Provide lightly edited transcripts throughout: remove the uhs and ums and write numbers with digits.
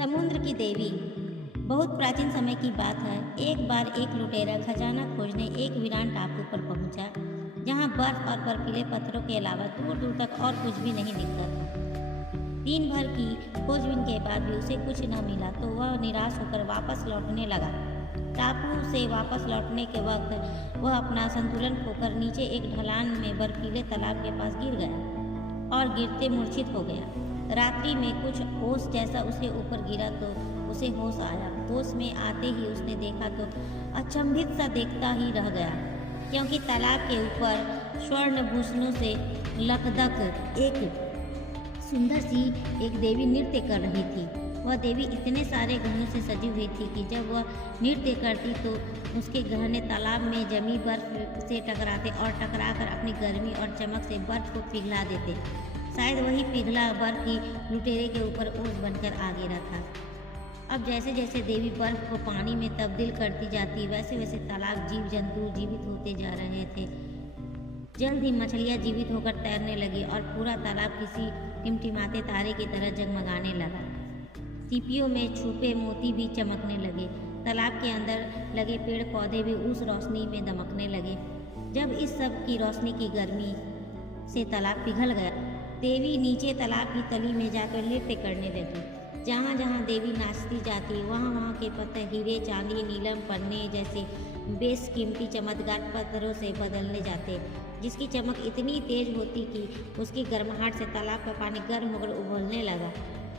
समुद्र की देवी। बहुत प्राचीन समय की बात है। एक बार एक लुटेरा खजाना खोजने एक वीरान टापू पर पहुंचा, जहां बर्फ और बर्फीले पत्थरों के अलावा दूर दूर तक और कुछ भी नहीं दिखता था। दिन भर की खोजबीन के बाद भी उसे कुछ न मिला तो वह निराश होकर वापस लौटने लगा। टापू से वापस लौटने के वक्त वह अपना संतुलन खोकर नीचे एक ढलान में बर्फीले तालाब के पास गिर गया और गिरते मूर्छित हो गया। रात्रि में कुछ ओस जैसा उसके ऊपर गिरा तो उसे होश आया। होश में आते ही उसने देखा तो अचंभित सा देखता ही रह गया, क्योंकि तालाब के ऊपर स्वर्ण भूषणों से लकदक एक सुंदर सी एक देवी नृत्य कर रही थी। वह देवी इतने सारे गहनों से सजी हुई थी कि जब वह नृत्य करती तो उसके गहने तालाब में जमी बर्फ से टकराते और टकराकर अपनी गर्मी और चमक से बर्फ को पिघला देते। शायद वही पिघला बर्फ ही लुटेरे के ऊपर ओस बनकर आ गिरा था। अब जैसे जैसे देवी बर्फ को पानी में तब्दील करती जाती, वैसे वैसे तालाब जीव जंतु जीवित होते जा रहे थे। जल्द ही मछलियाँ जीवित होकर तैरने लगी और पूरा तालाब किसी टिमटिमाते तारे की तरह जगमगाने लगा। सीपियों में छुपे मोती भी चमकने लगे। तालाब के अंदर लगे पेड़ पौधे भी उस रोशनी में दमकने लगे। जब इस सब की रोशनी की गर्मी से तालाब पिघल गया, देवी नीचे तालाब की तली में जाकर नृत्य करने लगी। जहाँ जहाँ देवी नाचती जाती, वहाँ वहाँ के पत्थर हीरे, चांदी, नीलम, पन्ने जैसे बेशकीमती चमकदार पत्थरों से बदलने जाते, जिसकी चमक इतनी तेज होती कि उसकी गर्माहट से तालाब का पानी गर्म होकर उबलने लगा।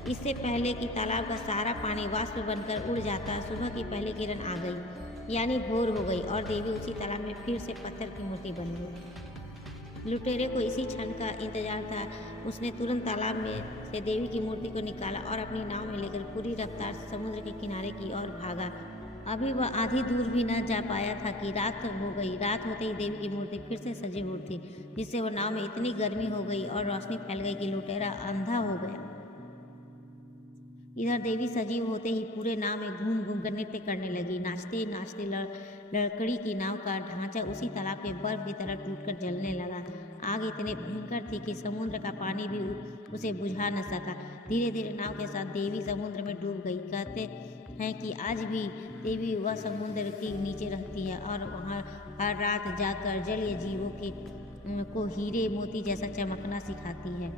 इससे पहले कि तालाब का सारा पानी वाष्प बनकर उड़ जाता, सुबह की पहली किरण आ गई, यानी भोर हो गई और देवी उसी तालाब में फिर से पत्थर की मूर्ति बन गई। लुटेरे को इसी क्षण का इंतजार था। उसने तुरंत तालाब में से देवी की मूर्ति को निकाला और अपनी नाव में लेकर पूरी रफ्तार से समुद्र के किनारे की ओर भागा। अभी वह आधी दूर भी न जा पाया था कि रात हो गई। रात होते ही देवी की मूर्ति फिर से सजी हुई थी, जिससे वह नाव में इतनी गर्मी हो गई और रोशनी फैल गई कि लुटेरा अंधा हो गया। इधर देवी सजीव होते ही पूरे नाव में घूम घूम कर नृत्य करने लगी। नाचते नाचते लकड़ी की नाव का ढांचा उसी तालाब के बर्फ की तरह टूटकर जलने लगा। आग इतनी भयंकर थी कि समुद्र का पानी भी उसे बुझा न सका। धीरे धीरे नाव के साथ देवी समुद्र में डूब गई। कहते हैं कि आज भी देवी वह समुद्र के नीचे रहती है और वहाँ हर रात जाकर जलीय जीवों को हीरे मोती जैसा चमकना सिखाती है।